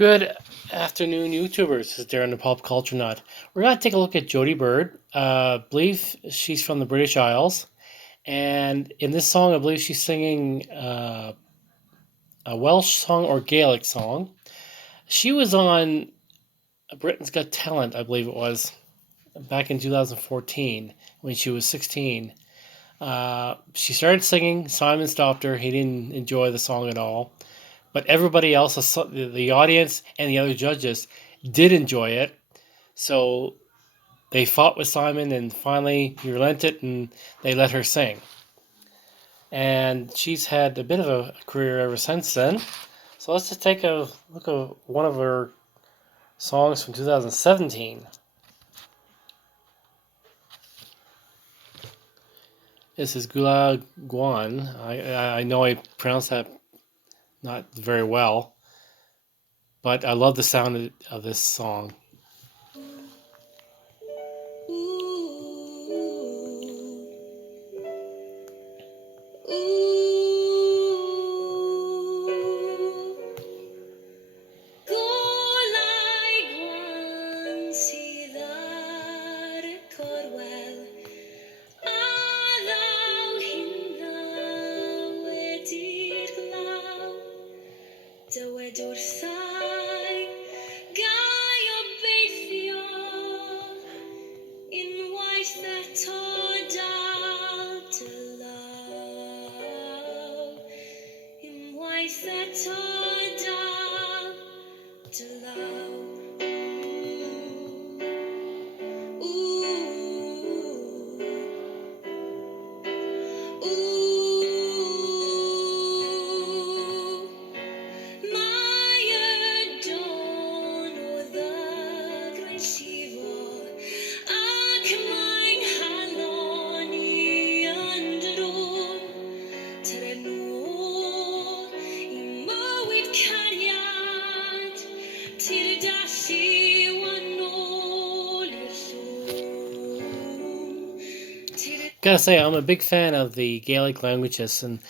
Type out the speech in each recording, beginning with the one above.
Good afternoon, YouTubers. This is Darren the Pop Culture Nut. We're going to take a look at Jodi Bird. I believe she's from the British Isles. And in this song, I believe she's singing a Welsh song or Gaelic song. She was on Britain's Got Talent, I believe it was, back in 2014 when she was 16. She started singing. Simon stopped her. He didn't enjoy the song at all. But everybody else, the audience and the other judges, did enjoy it. So they fought with Simon, and finally he relented, and they let her sing. And she's had a bit of a career ever since then. So let's just take a look at one of her songs from 2017. This is Golau, Gwan. I know I pronounced that not very well, but I love the sound of this song. Gotta say, I'm a big fan of the Gaelic languages, and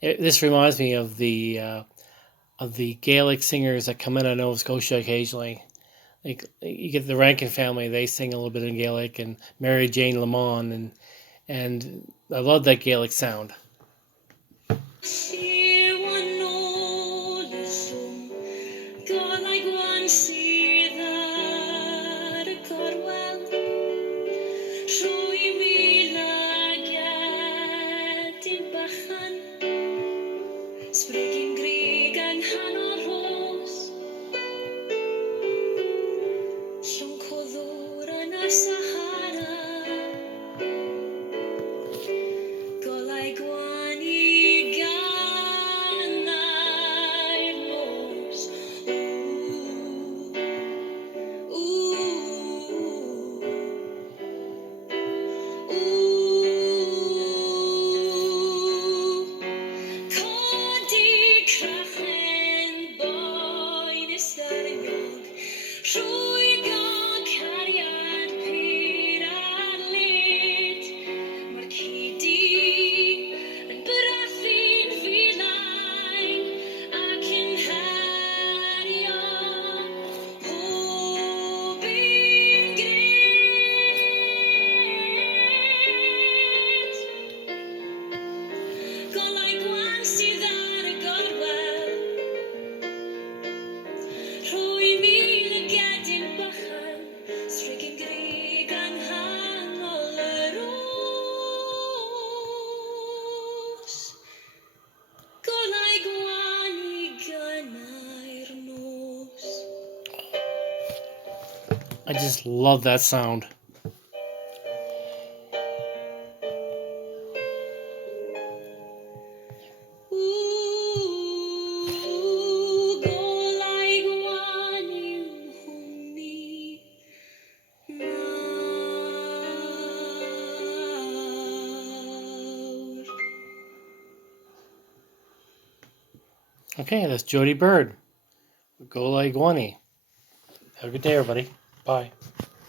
this reminds me of the Gaelic singers that come in on Nova Scotia occasionally. Like you get the Rankin family; they sing a little bit in Gaelic, and Mary Jane Lamont, and I love that Gaelic sound. I just love that sound. Okay, that's Jodi Bird. Golau, Gwan. Have a good day, everybody. Bye.